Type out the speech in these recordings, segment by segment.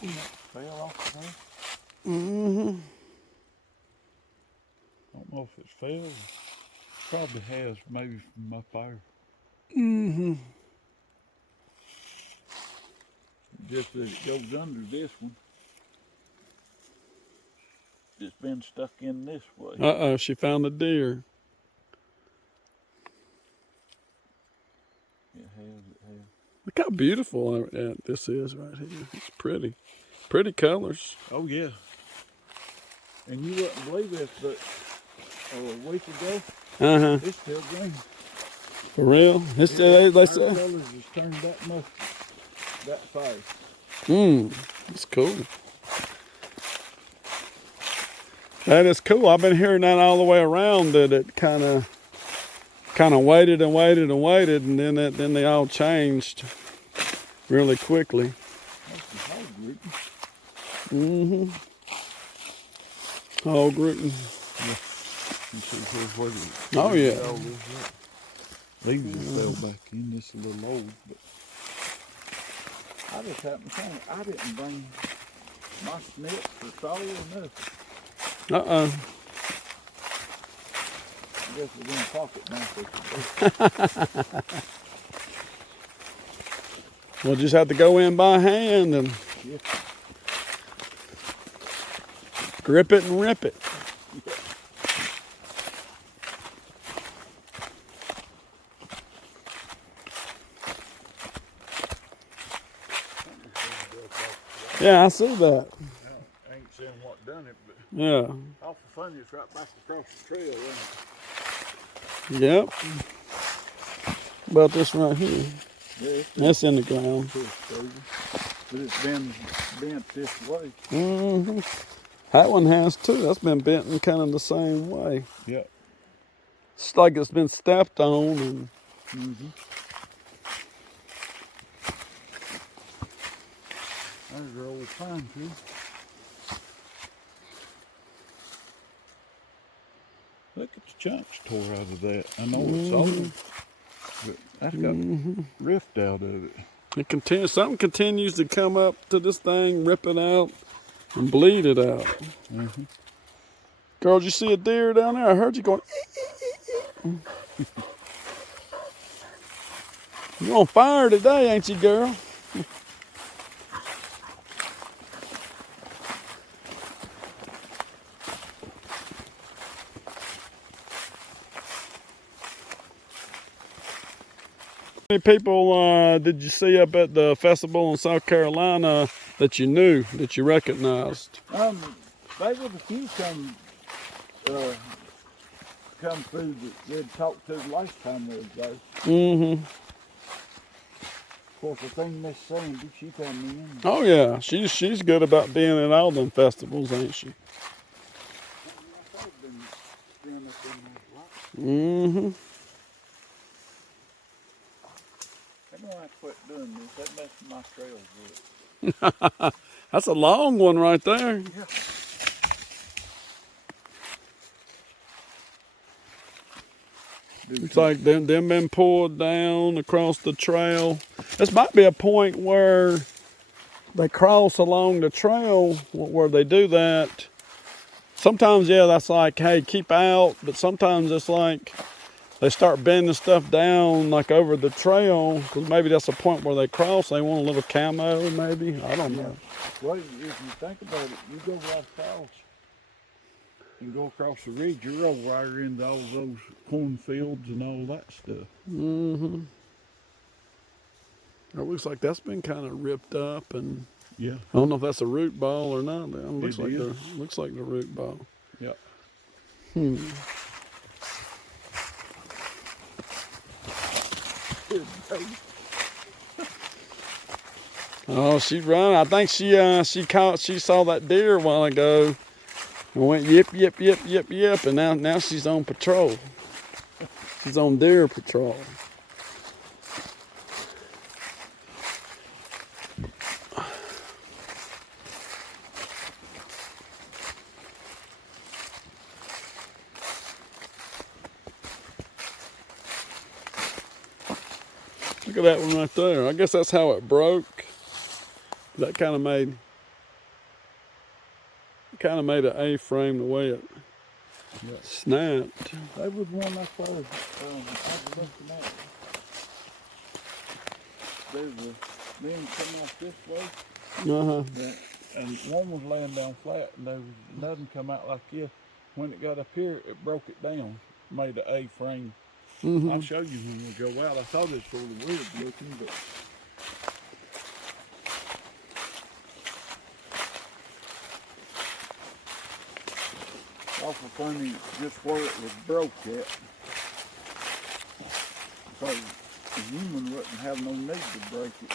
Fell off there. Mm-hmm. I don't know if it's fell. Probably has, maybe from up there. Mm-hmm. Just as it goes under this one, it's been stuck in this way. Uh-oh, she found a deer. It has. Look how beautiful this is right here. It's pretty. Pretty colors. Oh, yeah. And you wouldn't believe this, but a week ago, Uh-huh. it's still green. For real? They say. Our colors has turned that much, that fast. That's cool. That is cool. I've been hearing that all the way around, that it kind of waited and waited and waited, and then they all changed really quickly. That's the whole group. Hog rooting. Yeah. You see here's where the Oh, yeah. all this up. These just fell back in. This a little old, but I just happened to think I didn't bring my snips or saw or nothing. Uh-oh. I guess it's in the pocket now. We'll just have to go in by hand and Yeah. grip it and rip it. Yeah, I see that. I ain't seen what done it, but Yeah. awful funny it's right back across the trail, isn't Yep. About this right here. it? Yeah, That's in the ground. but it's been bent this way. That one has too. That's been bent in kind of the same way. Yep. It's like it's been stepped on and There's your old pine tree. Look at the chunks tore out of that. I know it's old, but that's got rift out of it. it continues. Something continues to come up to this thing, rip it out, and bleed it out. Girl, did you see a deer down there? I heard you going. You on fire today, ain't you, girl? How many people did you see up at the festival in South Carolina that you knew, that you recognized? There was a few come through that they'd talked to last time they was there. Of course, the thing Miss Sandy, she come in. Oh yeah, she's good about being at all them festivals, ain't she? They're gonna have to quit doing this. That messing my trails up. That's a long one right there. Yeah. Looks like them been pulled down across the trail. This might be a point where they cross along the trail where they do that. Sometimes, yeah, that's like, hey, keep out. But sometimes it's like they start bending stuff down like over the trail, because maybe that's a point where they cross. They want a little camo, maybe. I don't know. Well, if you think about it, you go right across and go across the ridge, you're over there into all those cornfields and all that stuff. It looks like that's been kind of ripped up, and Yeah. I don't know if that's a root ball or not. It looks It like is. looks like the root ball. Yeah. Oh, she run. I think she saw that deer a while ago and went yip yip yip yip yip, and now she's on patrol. She's on deer patrol. Look at that one right there. I guess that's how it broke. That kind of made kind of made an A-frame the way it snapped. That was one I saw. I was looking at. There's a men coming off this way. And one was laying down flat, and there was nothing come out like this. When it got up here, it broke it down, made an A-frame. I'll show you when we go out. I thought it was sort of weird looking, but awful funny just where it was broke at. Because a human wouldn't have no need to break it.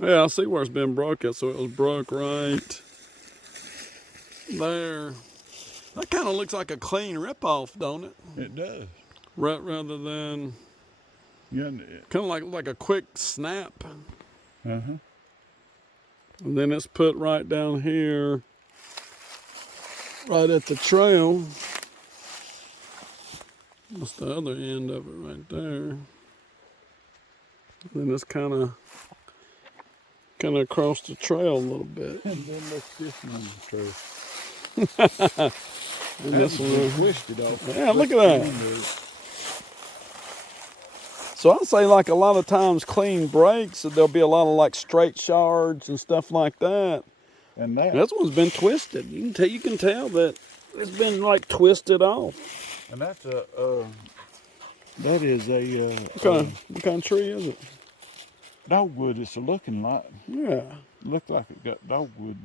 Yeah, I see where it's been broke at, so it was broke right there. That kind of looks like a clean rip-off, don't it? It does. Rather than Yeah. kind of like a quick snap. Uh-huh. And then it's put right down here, right at the trail. That's the other end of it right there. And then it's kind of across the trail a little bit. And then let's this one on the trail. And this one twisted off. Yeah, look at that. So I'd say like a lot of times clean breaks, there'll be a lot of like straight shards and stuff like that. And that. This one's been twisted. You can tell that it's been like twisted off. And that's that is a What kind of tree is it? dogwood. It's a looking like. Yeah. Looked like it got dogwood.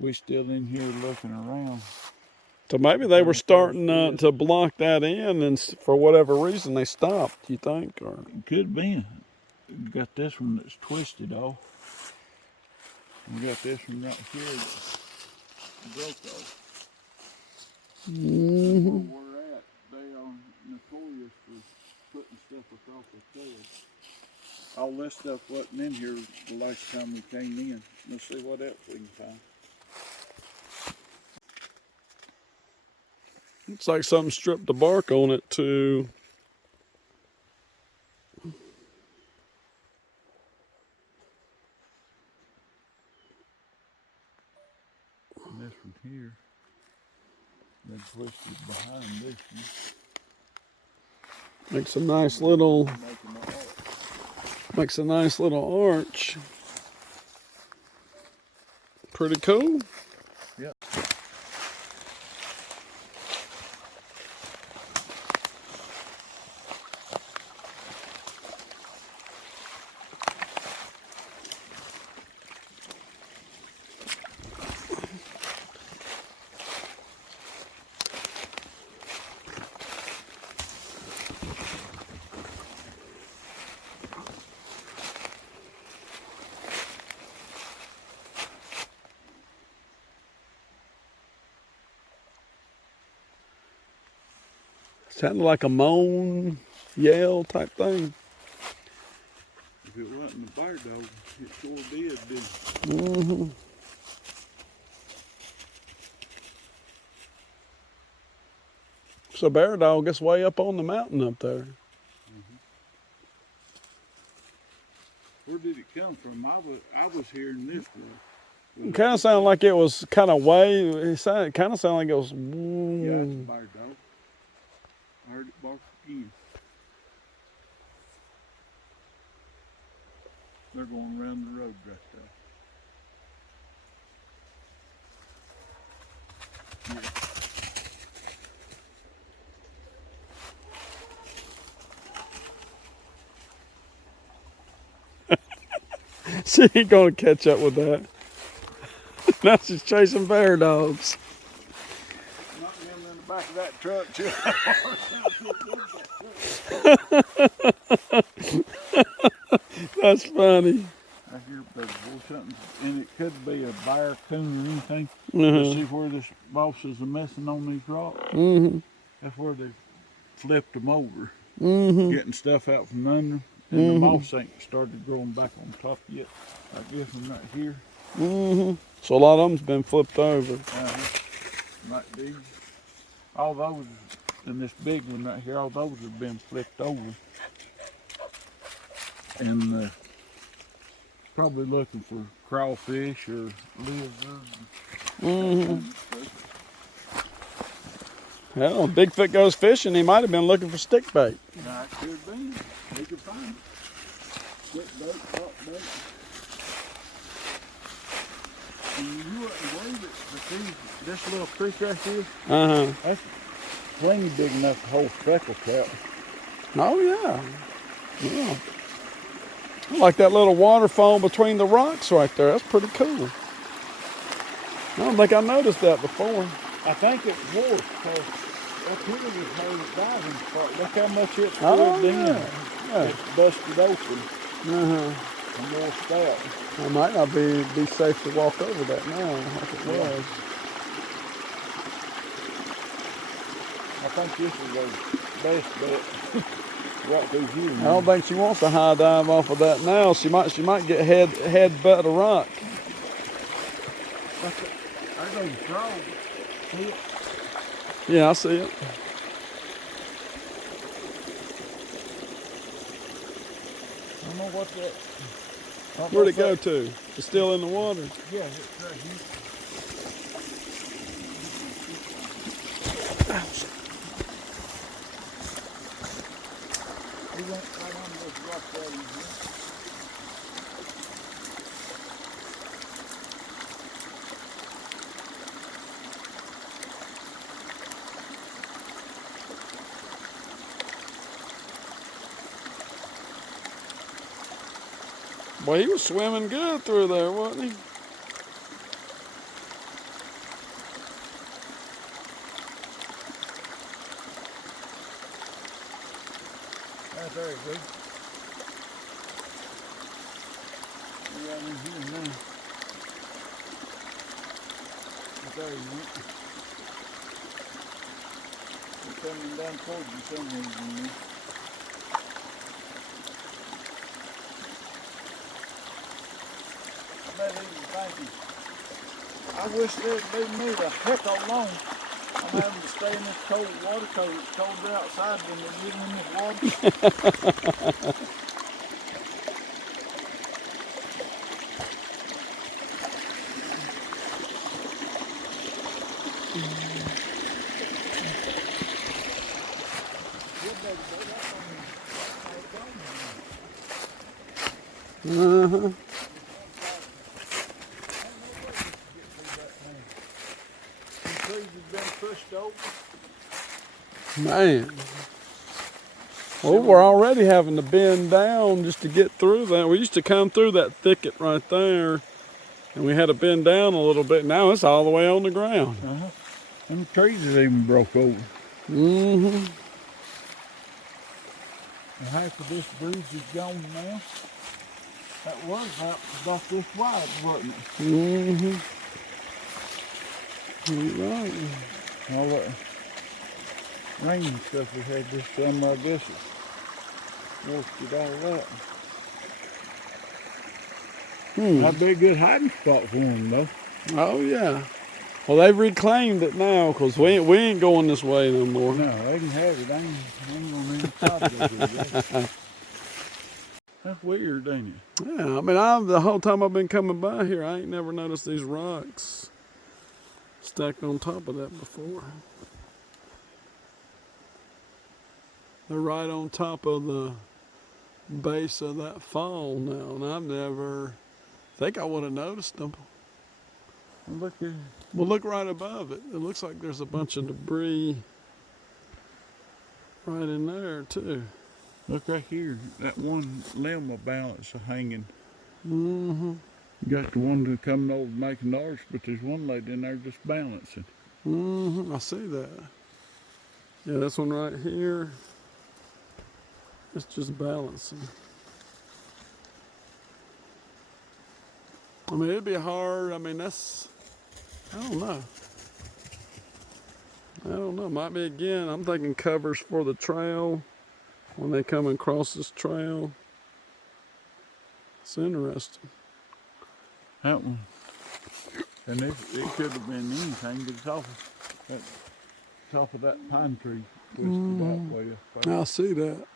We still in here looking around. So maybe they were starting to block that in, and for whatever reason they stopped. You think, or Could be. Got this one that's twisted off. We got this one right here that broke off. Where we're at, they are notorious for putting stuff across the trail. All this stuff wasn't in here the last time we came in. Let's see what else we can find. it's like something stripped the bark on it too. And this one here, been twisted behind this one. Makes a nice little arch. Pretty cool. Yeah. Sounded like a moan, yell type thing. If it wasn't a bear dog, it sure did. So bear dog is way up on the mountain up there. Where did it come from? I was hearing this one. It kind of sounded like it was kind of way. It kind of sounded like it was. Yeah, it's a bear dog. I heard it bark again. They're going around the road right there. She ain't gonna catch up with that. Now she's chasing bear dogs. Not him in the back of that truck, too. That's funny. I hear something, and it could be a bear, coon, or anything. But see where this bosses are messing on these rocks? That's where they flipped them over, getting stuff out from under them. And the moss ain't started growing back on top yet. Like this one right here. So a lot of them's been flipped over. Like these. All those, and this big one right here, all those have been flipped over. And probably looking for crawfish or lizards. Mm-hmm. Well, Bigfoot goes fishing. He might have been looking for stick bait. Now, it could have been. He could find it. Stick bait, hot bait. And you wouldn't believe it, but this little creek right here, that's plenty big enough to hold speckled trout. Oh, yeah. Yeah. I like that little waterfall between the rocks right there. That's pretty cool. I don't think I noticed that before. I think it's worse because up here was made a diving spot. Look how much it's Oh, filled in. yeah. It's busted open. And washed out. It might not be safe to walk over that now like it was. I think this is the best bet. Right through here. I don't think she wants to high dive off of that now. She might get head butt a rock. I go to frog. See it? Yeah, I see it. I don't know what that. Where'd it go to? It's still in the water. Yeah, it's right here. We went right on this rock right here. Boy, he was swimming good through there, wasn't he? That's very good. Yeah, in here now. There he went. He's coming down towards you somewhere. I bet he was thinking, I wish they'd leave me the heck alone. I'm having to stay in this cold water because it's colder outside than they're getting in this water. Uh-huh. Some trees have been pushed over. Man. Well, we're already having to bend down just to get through that. We used to come through that thicket right there, and we had to bend down a little bit. Now it's all the way on the ground. Them trees have even broke over. Mm-hmm. And half of this bridge is gone now. That was about this wide, wasn't it? Mm-hmm. You're right. All that rain and stuff we had this summer, I guess it washed it all out. That'd be a good hiding spot for them, though. Oh, yeah. Well, they've reclaimed it now because we ain't going this way no more. No, they can have it. I ain't gonna even stop it. That's weird, ain't it? Yeah, I mean, the whole time I've been coming by here, I ain't never noticed these rocks stacked on top of that before. They're right on top of the base of that fall now, and I've never think I would have noticed them. Well, look here. Well, look right above it. It looks like there's a bunch of debris right in there, too. Look right here. That one limb of balance hanging. Mm-hmm. You got the one that coming over making ours, but there's one lady in there just balancing. Mm-hmm. I see that. Yeah, this one right here. It's just balancing. I mean, it'd be hard. I mean, I don't know. Might be again. I'm thinking covers for the trail when they come across this trail. It's interesting. That one. And it could have been anything, but it's off that top of that pine tree twisted that way. I see that.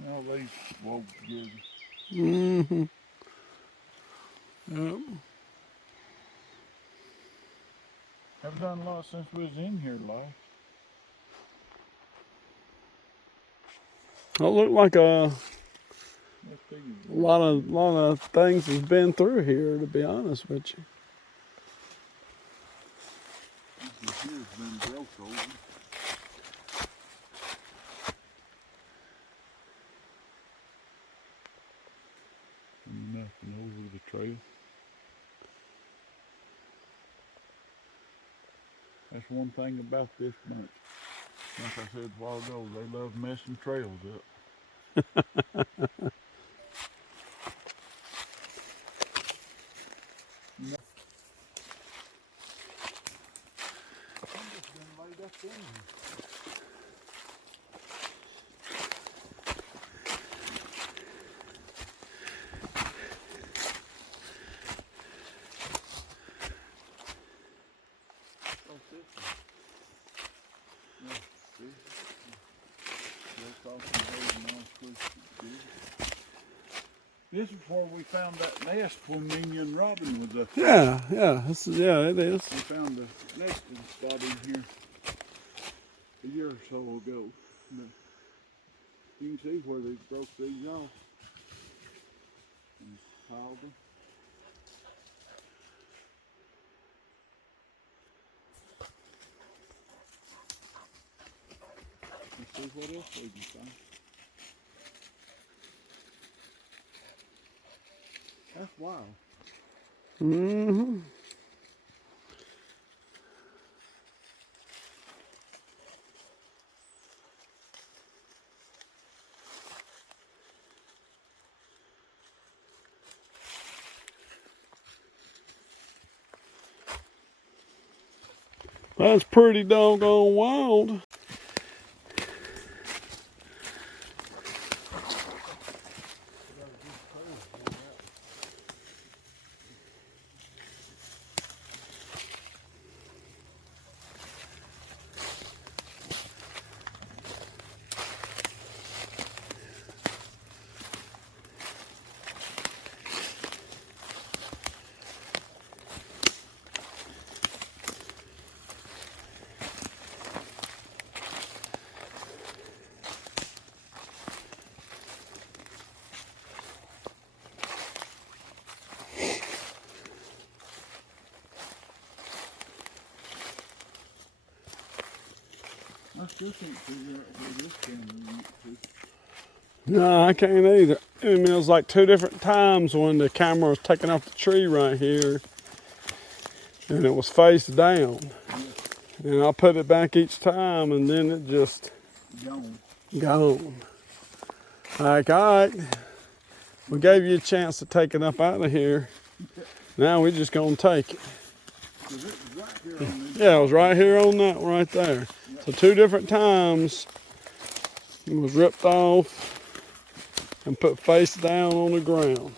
Now they won't together. Mm-hmm. Yep. I've done a lot since we was in here last. It looked like a lot of things has been through here, to be honest with you. This here's been broke over. Nothing over the trail. That's one thing about this bunch. Like I said a while ago, they love messing trails up. I'm just been laid up in here. This is where we found that nest when me and Robin was up. Yeah, it is. We found a nesting spot in here a year or so ago. But you can see where they broke these off and piled them. Let's see what else we can find. That's wild. Mm-hmm. That's pretty doggone wild. I still can't figure out where this camera went to. No, I can't either. I mean, it was like 2 different times when the camera was taking off the tree right here, and it was face down. Yeah. And I put it back each time, and then it just gone. Like, all right, we gave you a chance to take it up out of here. Now we're just gonna take it. Yeah, it was right here on that right there. So 2 different times it was ripped off and put face down on the ground.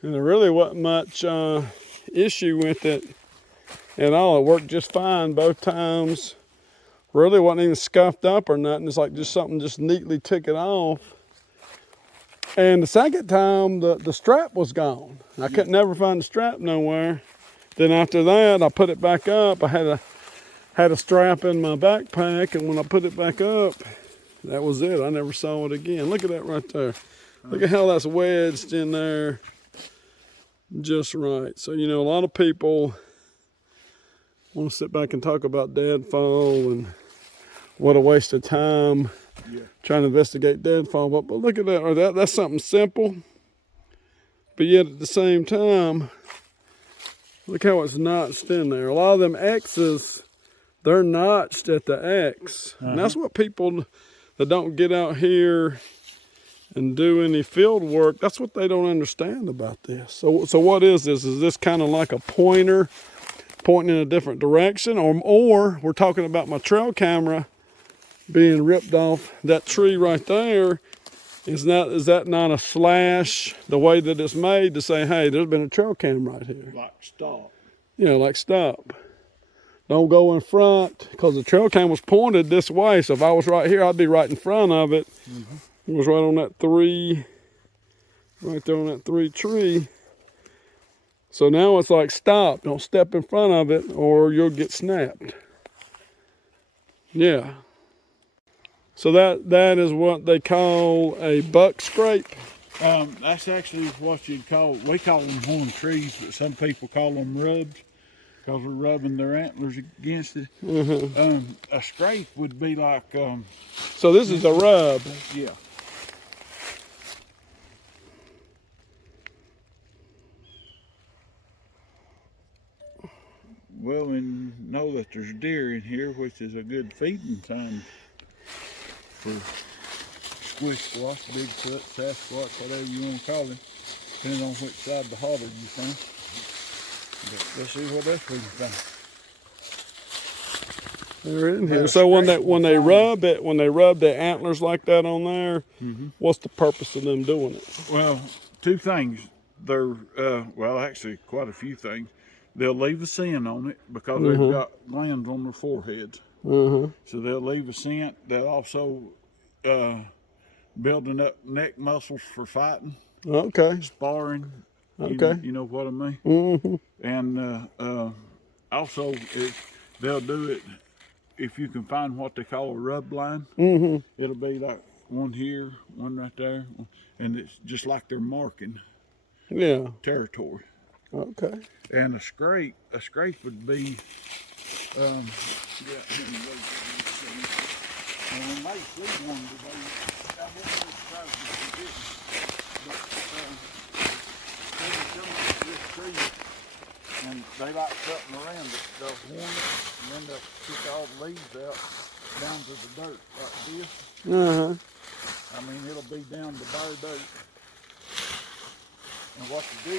And there really wasn't much issue with it at all. It worked just fine both times. Really wasn't even scuffed up or nothing. It's like just something just neatly took it off. And the second time, the strap was gone. I could never find the strap nowhere. Then after that, I put it back up. I had a strap in my backpack, and when I put it back up, that was it. I never saw it again. Look at that right there. Look at how that's wedged in there just right. So, you know, a lot of people want to sit back and talk about deadfall and what a waste of time trying to investigate deadfall. But look at that. Or that's something simple, but yet at the same time, Look how it's notched in there. A lot of them X's, they're notched at the X. And that's what people that don't get out here and do any field work, that's what they don't understand about this. So what is this? Is this kind of like a pointer pointing in a different direction? Or we're talking about my trail camera being ripped off that tree right there. Is that not a slash the way that it's made to say, hey, there's been a trail cam right here? Like stop. Yeah, like stop. Don't go in front, because the trail cam was pointed this way. So if I was right here, I'd be right in front of it. It was right on that right there on that 3 tree. So now it's like stop. Don't step in front of it or you'll get snapped. Yeah. So that is what they call a buck scrape. That's actually what you'd call, we call them horn trees, but some people call them rubs because we're rubbing their antlers against it. A scrape would be like... so this is a rub. Yeah. Well, we know that there's deer in here, which is a good feeding time for squish squash, Bigfoot, Sasquatch, whatever you want to call him, depending on which side of the holler you find. But let's see what else we can find. They're in here. So when they rub the antlers like that on there, what's the purpose of them doing it? Well, 2 things. They're well, actually quite a few things. They'll leave a scent on it because they've got glands on their foreheads. So they'll leave a scent. They'll also building up neck muscles for fighting. Okay. Sparring. Okay. You know what I mean? And also, they'll do it if you can find what they call a rub line. It'll be like one here, one right there, and it's just like they're marking territory. Okay. And a scrape would be, we may see one today. I won't be surprised if we didn't. But they would come up to this tree, and they like cutting around it. They'll warm it, and then they'll kick all the leaves out down to the dirt like this. I mean, it'll be down to bare dirt. And what you do,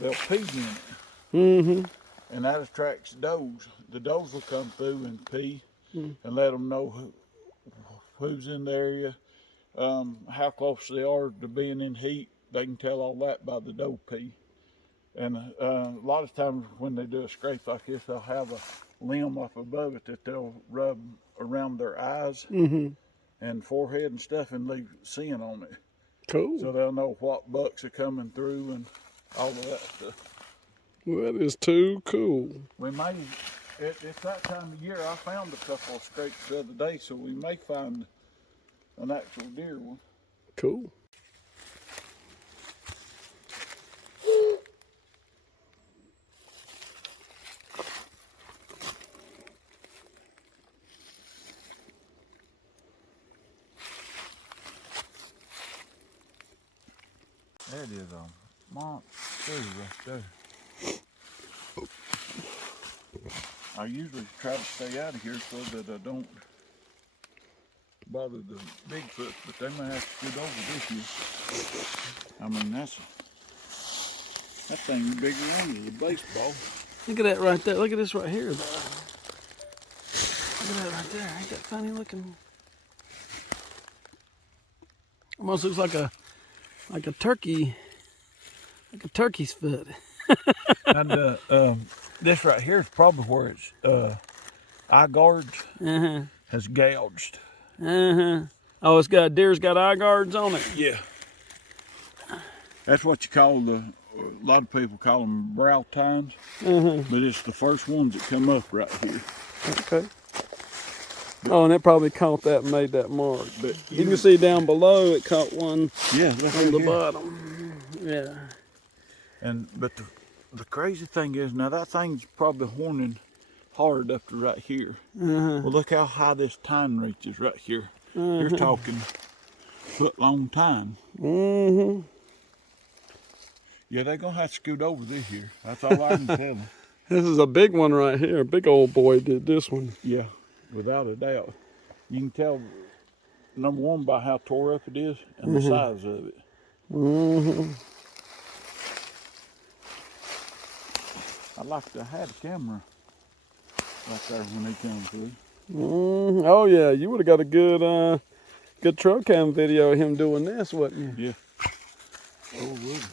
they'll pee in it. And that attracts does. The does will come through and pee and let them know who's in the area, how close they are to being in heat. They can tell all that by the doe pee. And a lot of times when they do a scrape like this, they'll have a limb up above it that they'll rub around their eyes and forehead and stuff and leave scent on it. Cool. So they'll know what bucks are coming through and all of that stuff. Well, that is too cool. We may, it's that time of year. I found a couple of scrapes the other day, so we may find an actual deer one. Cool. That is a monster right there. I usually try to stay out of here so that I don't bother the Bigfoot, but they may have to scoot over this year. I mean, that thing's bigger than a baseball. Look at that right there. Look at this right here, though. Look at that right there. Ain't that funny looking? Almost looks like a turkey, like a turkey's foot. And this right here is probably where its eye guards has gouged. Oh, deer's got eye guards on it. Yeah. That's what you call a lot of people call them brow tines, but it's the first ones that come up right here. Okay. Oh, and it probably caught that and made that mark. But you can see down below it caught one on the bottom. Yeah. But the crazy thing is, now that thing's probably horning hard up to right here. Well, look how high this tine reaches right here. You're talking foot-long tine. Yeah, they're gonna have to scoot over this year. That's all I can tell them. This is a big one right here. A big old boy did this one. Yeah, without a doubt. You can tell, number one, by how tore up it is and the size of it. I'd like to have a camera right there when they come through. Oh yeah, you would have got a good trail cam video of him doing this, wouldn't you? Yeah. Oh, would.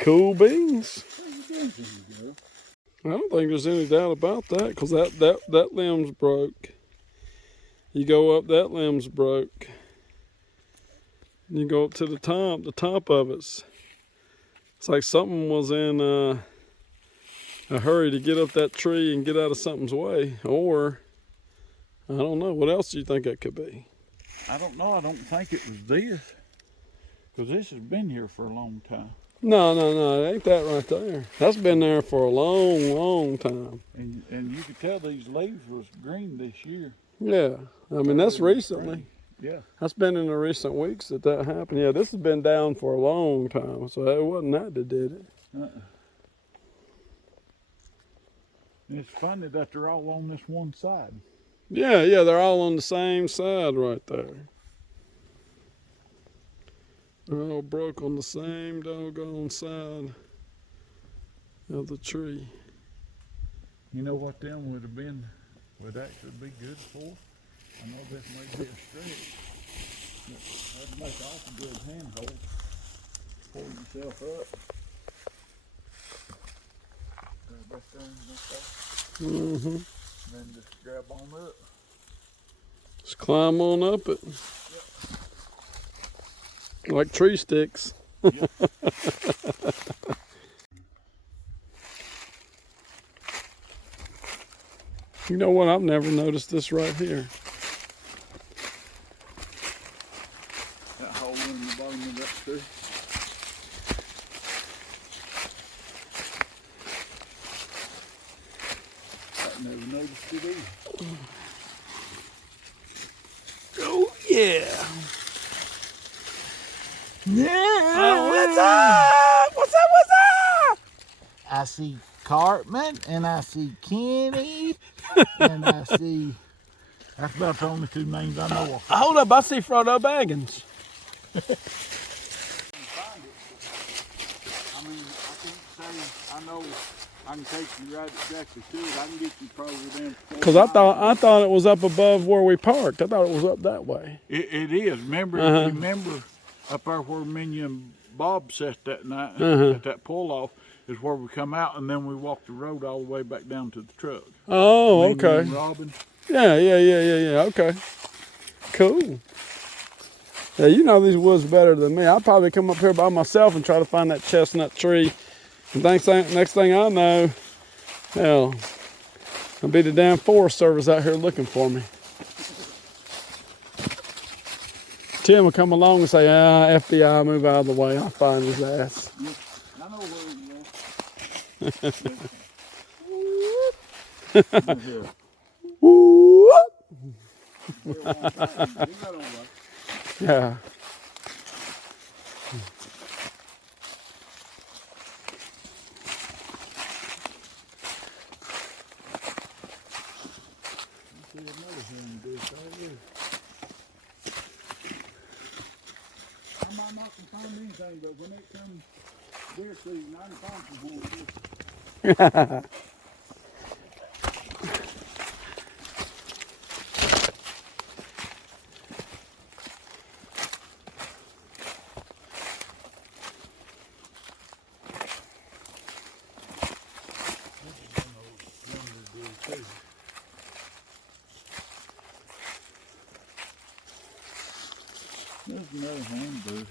Cool beans. There you go. I don't think there's any doubt about that, because that limb's broke. You go up, that limb's broke. You go up to the top of it's like something was in a hurry to get up that tree and get out of something's way. Or, I don't know, what else do you think it could be? I don't know. I don't think it was this. Because this has been here for a long time. No, it ain't that right there. That's been there for a long, long time. And you could tell these leaves was green this year. Yeah, I mean, that's recently. Yeah. That's been in the recent weeks that happened. Yeah, this has been down for a long time, so it wasn't that did it. It's funny that they're all on this one side. Yeah, they're all on the same side right there. They're all broke on the same doggone side of the tree. You know what them would actually be good for? I know this may be a stretch, but that'd make awful good handhold. Pull yourself up. Back there and then just grab on up. Just climb on up it. Yep. Like tree sticks. Yep. You know what? I've never noticed this right here. That hole in the bottom of that tree. I never noticed it either. Oh yeah. Yeah. What's up? What's up? I see Cartman and I see Kenny and I see. That's about the only two names I know of. Hold up, I see Frodo Baggins. I mean, I can't say I know I can take you right exactly to it. I can get you probably within 4 Because I thought it was up above where we parked. I thought it was up that way. It is. Remember, if you remember up there where me and Bob sat that night at that pull off is where we come out, and then we walked the road all the way back down to the truck. Oh, Me okay. and Robin. Yeah. Okay. Cool. Yeah, you know these woods better than me. I'll probably come up here by myself and try to find that chestnut tree. And next thing I know, hell, I'll be the damn Forest Service out here looking for me. Tim will come along and say, FBI, move out of the way. I'll find his ass. Yeah, I know where he is. Whoop. Yeah. I might not find anything, but when it comes deer season, I can find some horses. There's another hand bush.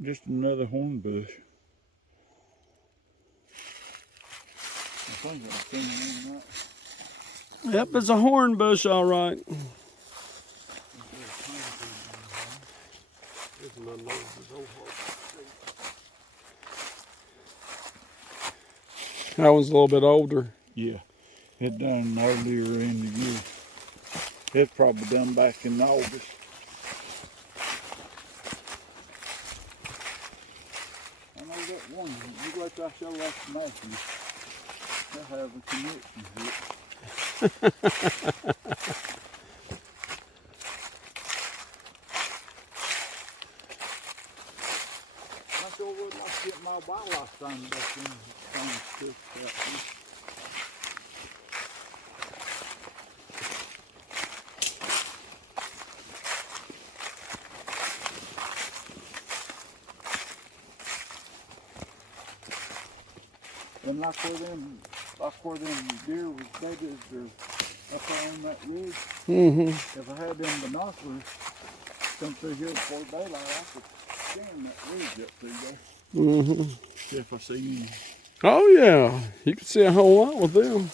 Just another horn bush. I think I've seen one that. Yep, it's a horn bush, all right. That one's a little bit older. Yeah, it done earlier in the year. It's probably done back in August. I know that one. You wait till I show that to Matthew. They'll have a connection to it. I sure would like to get my wildlife thing back in. And like where them deer was bedded or up there on that ridge. If I had them binoculars come through here before daylight, I could scan that ridge up through there. See if I see any. Oh yeah, you can see a whole lot with them.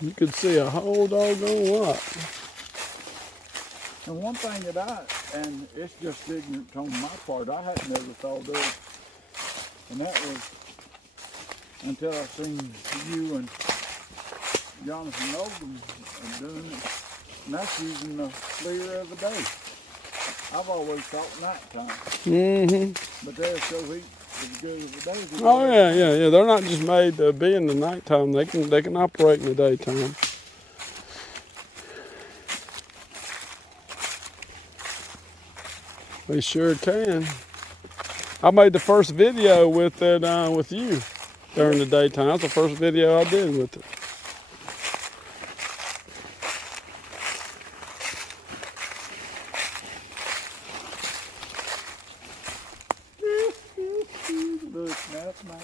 You could see a whole doggone lot. And one thing and it's just ignorant on my part, I hadn't never thought of, and that was until I seen you and Jonathan Oldham doing it, and that's using the clear of the day. I've always thought nighttime. But they're so heat as good as the day. Oh yeah. They're not just made to be in the nighttime. They can operate in the daytime. They sure can. I made the first video with it with you during the daytime. That's the first video I did with it. Look, that's my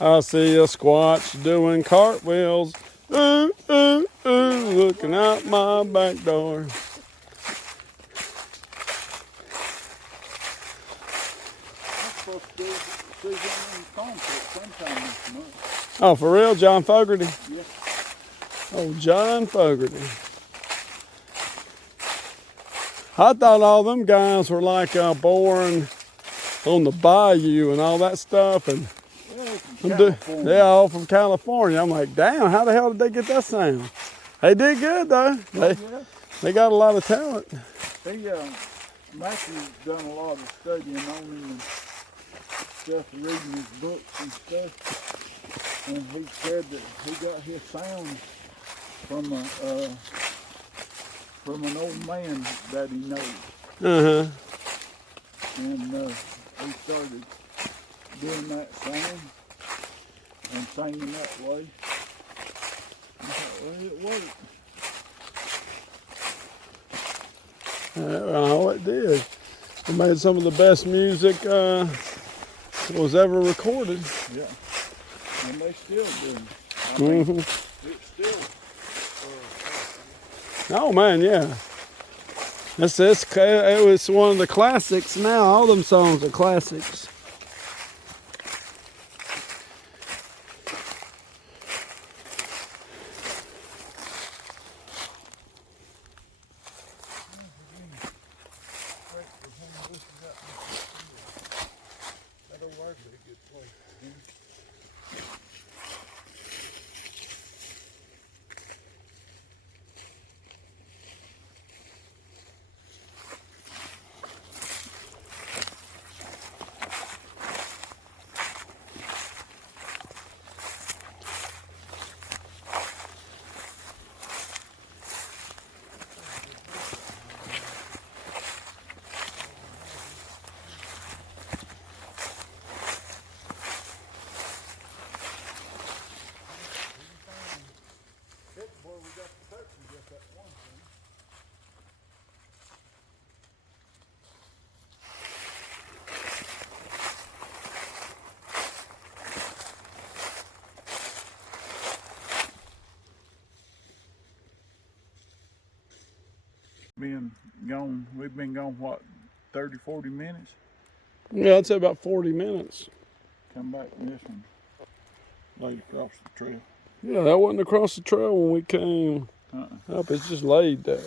I see a squatch doing cartwheels. Ooh, ooh, ooh, looking out my back door. Oh, for real? John Fogarty? Yes. Oh, John Fogarty. I thought all them guys were like born on the bayou and all that stuff. And California. all from California. I'm like, damn, how the hell did they get that sound? They did good, though. They got a lot of talent. Matthew's done a lot of studying on him and stuff, reading his books and stuff. And he said that he got his sound from an old man that he knows. And he started doing that song and singing that way. I thought, well, it worked. Oh, it did. It made some of the best music was ever recorded. Yeah, and they still do. I mean, it's still. Oh man, yeah. It was one of the classics. Now all them songs are classics. We've been gone, what, 30, 40 minutes? Yeah, I'd say about 40 minutes. Come back and this one laid across the trail. Yeah, that wasn't across the trail when we came up. It's just laid there.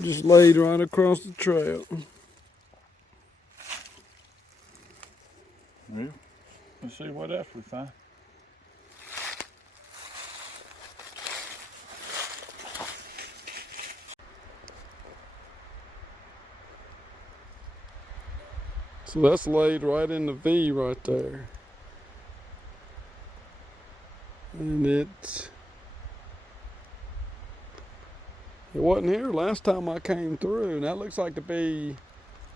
Just laid right across the trail. Yeah. Let's see what else we find. So that's laid right in the V right there. And it wasn't here last time I came through. And that looks like to be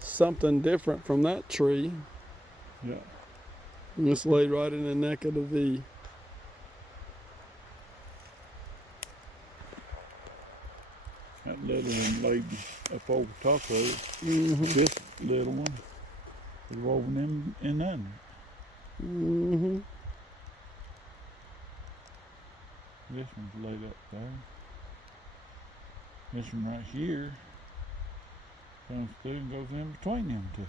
something different from that tree. Yeah. And it's laid right in the neck of the V. That little one laid up over top of it. Mm-hmm. This little one is woven in under. Mm-hmm. This one's laid up there. This one right here comes through and goes in between them two.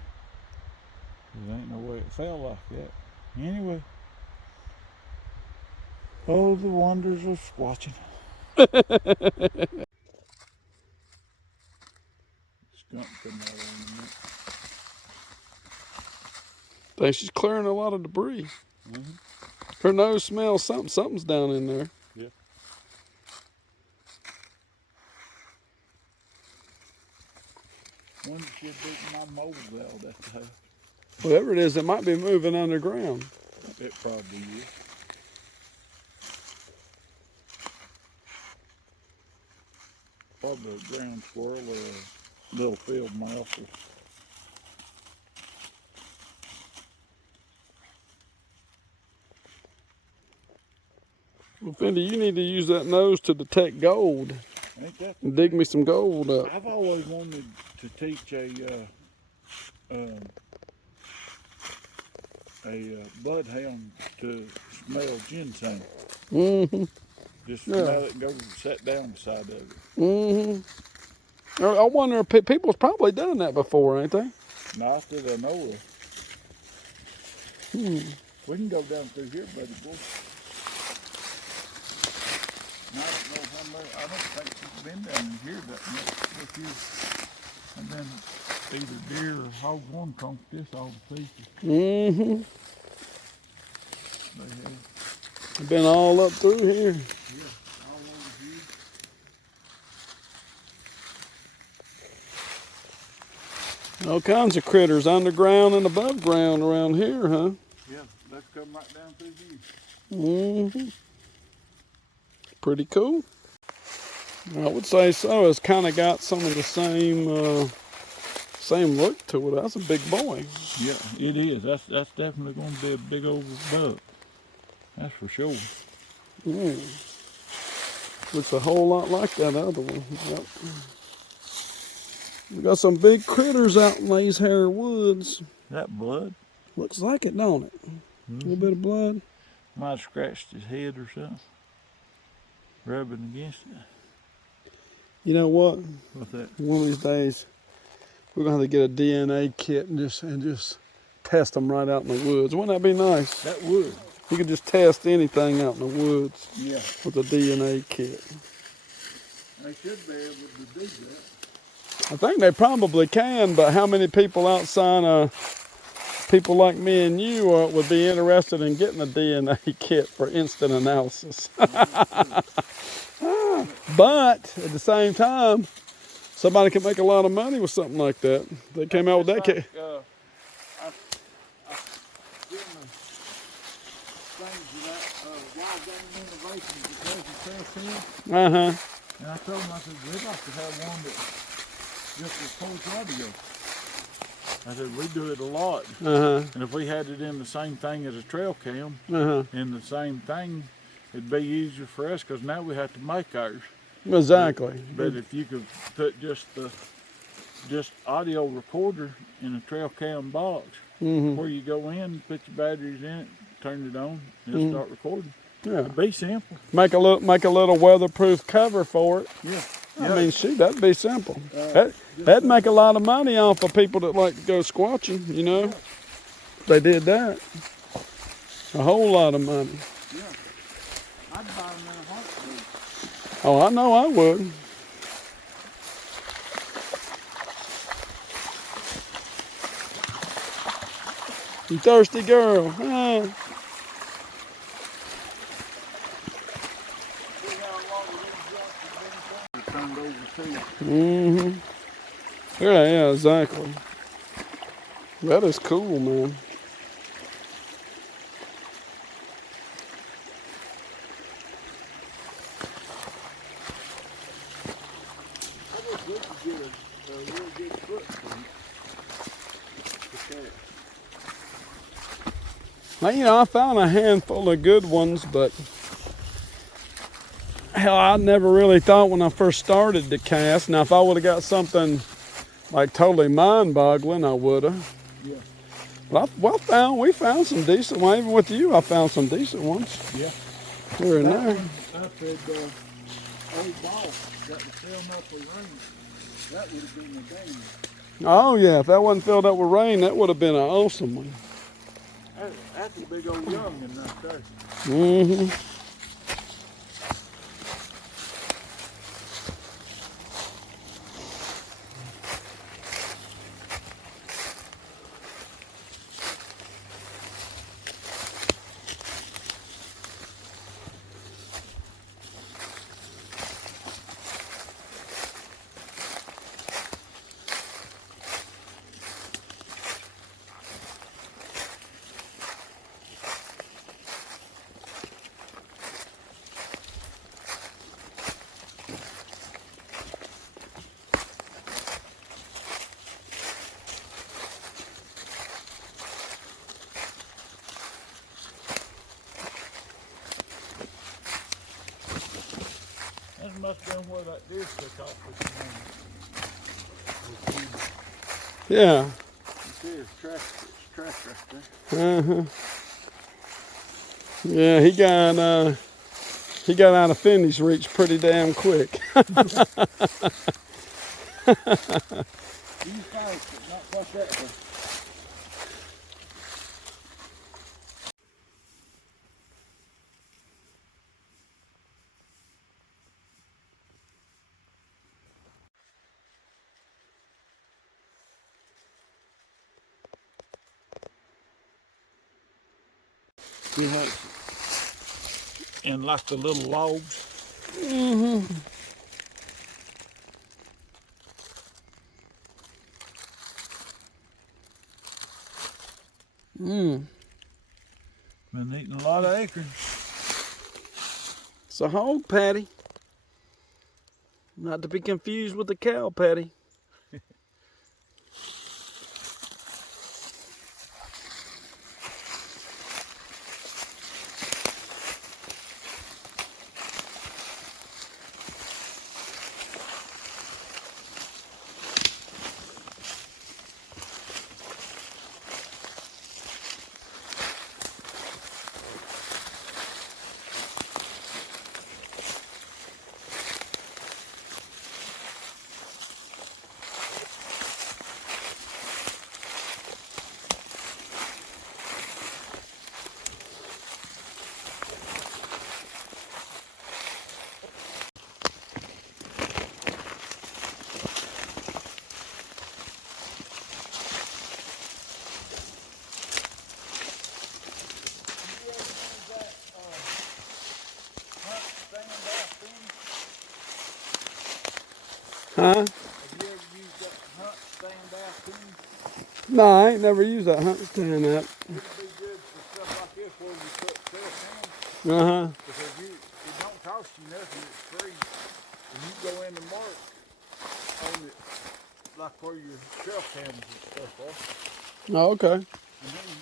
There ain't no way it fell like that. Anyway. Oh, the wonders of squatching. Skunk coming out on the neck. I think she's clearing a lot of debris. Mm-hmm. Her nose smells something. Something's down in there. Yeah. Wonder if she'll beat my moles out at the house. Whatever it is, it might be moving underground. It probably is. Probably a ground squirrel or a little field mouse. Well, Fendi, you need to use that nose to detect gold. Ain't that? And dig me some gold up. I've always wanted to teach a bloodhound to smell ginseng. Mm-hmm. Just smell it and go sit down beside of it. Mm-hmm. I wonder if people's probably done that before, ain't they? Not that I know of. We can go down through here, buddy boy. I don't know how much. I don't think she's been down in here that much with you. And then either deer or hog one comes this all the pieces. Mm-hmm. They have. They've been all up through here. Yeah, all over here. All kinds of critters, underground and above ground around here, huh? Yeah, let's come right down through here. Mm-hmm. Pretty cool. I would say so. It's kind of got some of the same look to it. That's a big boy. Yeah, it is. That's definitely going to be a big old buck. That's for sure. Looks a whole lot like that other one. Yep. We got some big critters out in these here woods. That blood? Looks like it, don't it? A little bit of blood. Might have scratched his head or something. Rubbing against it. You know what? What's that? One of these days, we're gonna have to get a DNA kit and just test them right out in the woods. Wouldn't that be nice? That would. You could just test anything out in the woods. Yeah. With a DNA kit. They should be able to do that. I think they probably can, but how many people outside of people like me and you would be interested in getting a DNA kit for instant analysis? But at the same time, somebody can make a lot of money with something like that. They came out with that kit. I've given the things to that Wild Game Innovations because of Trail. Uh-huh. And I told them, I said, we'd like to have one that just records audio. I said, we do it a lot. Uh-huh. And if we had it in the same thing as a trail cam, Uh-huh. in the same thing, it'd be easier for us because now we have to make ours. Exactly. But if you could put just audio recorder in a trail cam box, where you go in, put your batteries in it, turn it on, and start recording. Yeah. It'd be simple. Make a little weatherproof cover for it. Yeah. I mean, shoot, that'd be simple. That'd make a lot of money off of people that like to go squatching, you know. Yeah. They did that. A whole lot of money. Yeah. I'd buy them in a heartbeat. Oh, I know I would. You thirsty girl, huh? Turned over too. Mm-hmm. Yeah, exactly. That is cool, man. I guess we could get a real good footprint with that. Now, you know, I found a handful of good ones, but hell, I never really thought when I first started to cast. Now, if I would have got something like totally mind-boggling, I would have. Yeah. But we found some decent ones. Even with you, I found some decent ones. Yeah. Here and there. I said, old ball got to fill up with rain. That would have been the game. Oh yeah, if that wasn't filled up with rain, that would have been an awesome one. That's a big old youngin' right there. Mm-hmm. That must have been where that deer took off with the Yeah. You see his track right there. Uh-huh. Yeah, he got out of Finney's reach pretty damn quick. He's fast, but not quite that way. We had in like the little logs. Mm-hmm. Mm. Been eating a lot of acorns. It's a hog patty. Not to be confused with the cow patty. Huh? Have you ever used that hunt stand-out thing? No, I ain't never used that hunt stand up. It'd be good for stuff like this where you put trail cams. Uh-huh. Because it don't cost you nothing, it's free. And you go in and mark on it like where your trail cams and stuff are. Oh, okay. And then you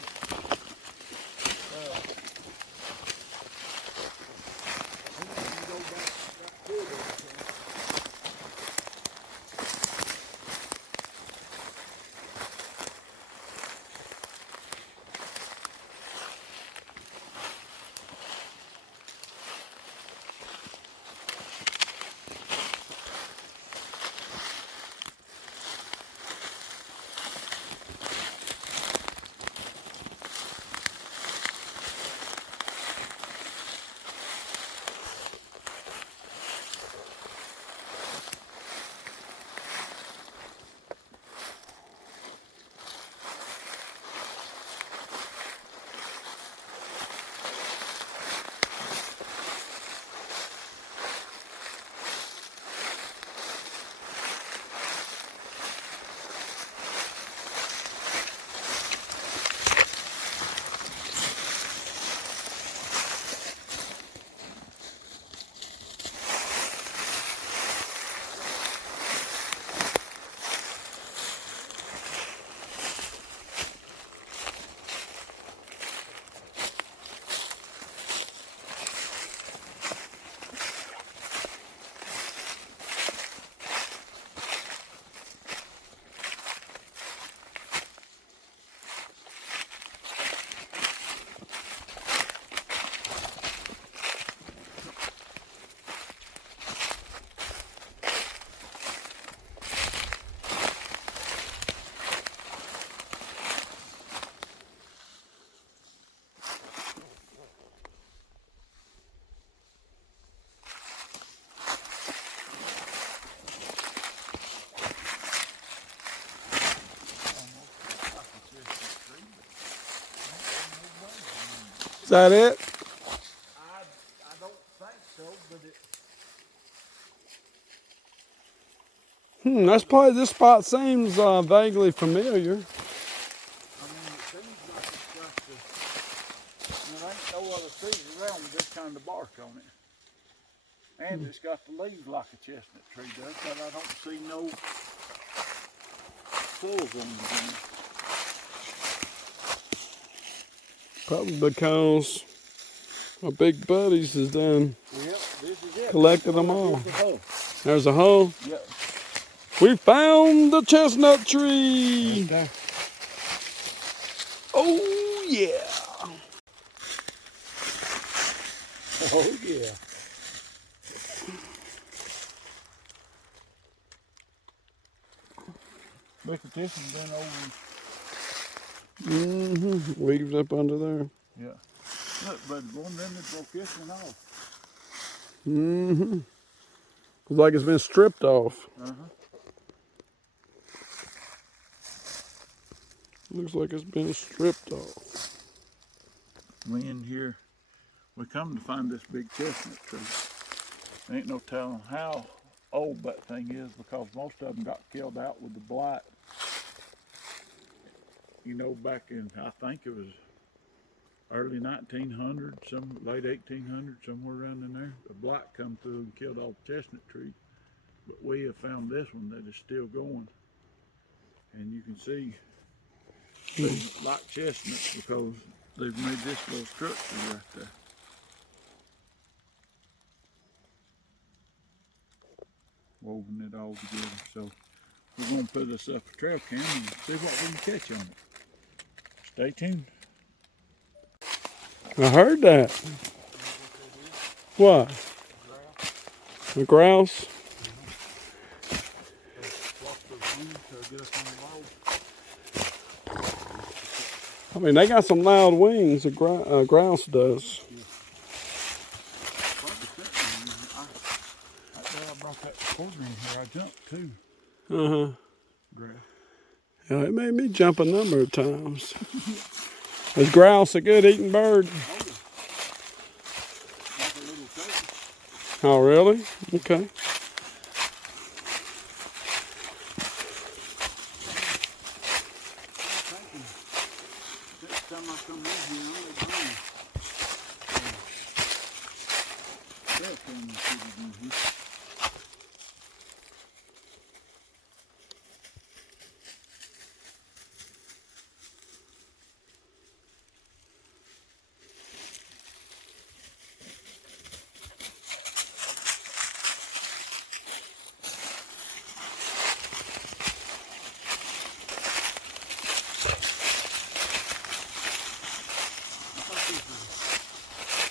can go back right to it. Is that it? I don't think so, but it. That's probably, this spot seems vaguely familiar. I mean, it seems like it's got the. There ain't no other trees around with this kind of bark on it. And it's got the leaves like a chestnut tree does, but I don't see no fuzz on them. Probably because my big buddies has done Yep, this is it. collected them all. Here's the hole. There's a hole. Yep. We found the chestnut tree. Right there. Oh yeah. Oh yeah. Look at this one been over. Leaves up under there. Yeah. Look, but one then they broke this one off. Looks like it's been stripped off. Looks like it's been stripped off. We in here, we come to find this big chestnut tree. Ain't no telling how old that thing is because most of them got killed out with the blight. You know, back in, I think it was early 1900s, some late 1800s, somewhere around in there. The blight come through and killed all the chestnut trees. But we have found this one that is still going. And you can see they like chestnuts because they've made this little structure right there. Woven it all together. So we're going to put this up a trail cam and see what we can catch on it. Stay tuned. I heard that. What? A grouse? I mean, they got some loud wings, a grouse does. I brought that recorder in here. I jumped too. Grouse. Yeah, it made me jump a number of times. Is grouse a good eating bird? Oh, really? Okay. Next time I come in here, I'm going to bring trail camera footage in here.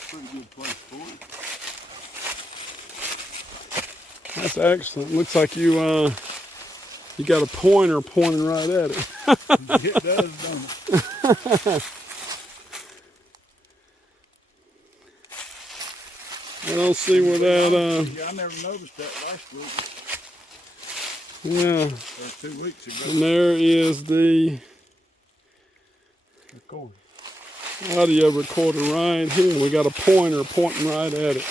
Pretty good place for it. That's excellent. Looks like you got a pointer pointing right at it. It does, don't it? I don't see where that. Yeah, I never noticed that last week Yeah. or 2 weeks ago. And there is the Record. audio recorder right here. We got a pointer pointing right at it.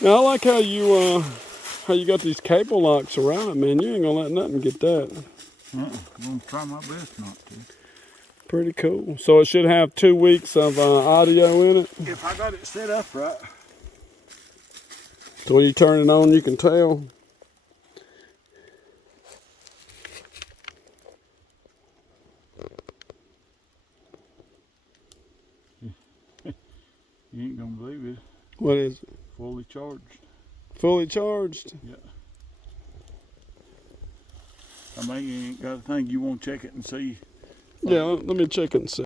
Now I like how you got these cable locks around it, man. You ain't gonna let nothing get that. I'm gonna try my best not to. Pretty cool. So it should have 2 weeks of audio in it. If I got it set up right. So when you turn it on, you can tell. You ain't gonna believe it. What is it? Fully charged. Fully charged? Yeah. I mean, you ain't got a thing. You want to check it and see. Yeah, let me check it and see.